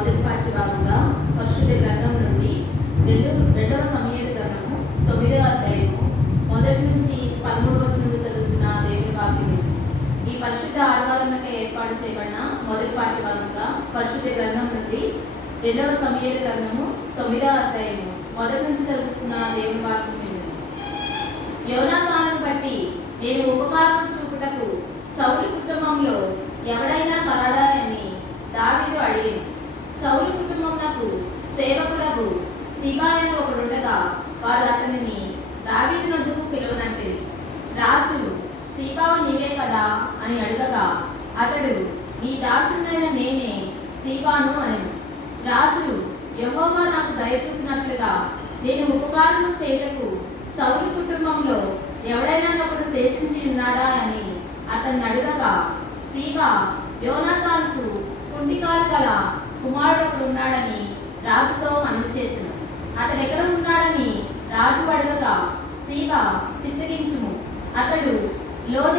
మొదటి పాఠ్య భాగంగా పరిశుద్ధ గ్రంథం నుండి రెండవ సమూయేలు గ్రంథము 9వ అధ్యాయము మొదటి నుంచి 13వ వచనం నుండి చదువుతున్న దేవుని వాక్యం. ఈ పరిశుద్ధ ఆదివారంగా ఏర్పాటు చేయబడిన మొదటి పాఠ్య భాగంగా పరిశుద్ధ గ్రంథం నుండి రెండవ సమూయేలు గ్రంథము 9వ అధ్యాయము మొదటి నుంచి చదువుతున్న దేవుని వాక్యం. యోనాతానును బట్టి నేను ఉపకారం చూపుటకు సౌలు కుటుంబంలో ఎవడైనా కలడా అని దావీదు అడిగాను. సౌలు కుటుంబమునకు సేవకులకు సిబా అని ఒకడుండగా వారు అతనిని దావీదు నొద్దకు పిలువనంటిరి. రాజు సిబావు నీవే కదా అని అడగగా అతడు నీ దాసుడైన నేనే సిబాను అని. రాజు యెహోవా నాకు దయ చూపినట్లుగా నేను ఉపకారం చేయటకు సౌలు కుటుంబంలో ఎవడైనా ఒకడు శేషించి ఉన్నాడా అని అతన్ని అడగగా సీబా యోనాతానుకు కుంటికాలు గల కుమారుడు ఒకడు ఉన్నాడని రాజుతో మనవి చేసెను. అతడు ఎక్కడ ఉన్నాడని రాజు అడగగా సీబా చిత్తగించుము, అతడు లోదే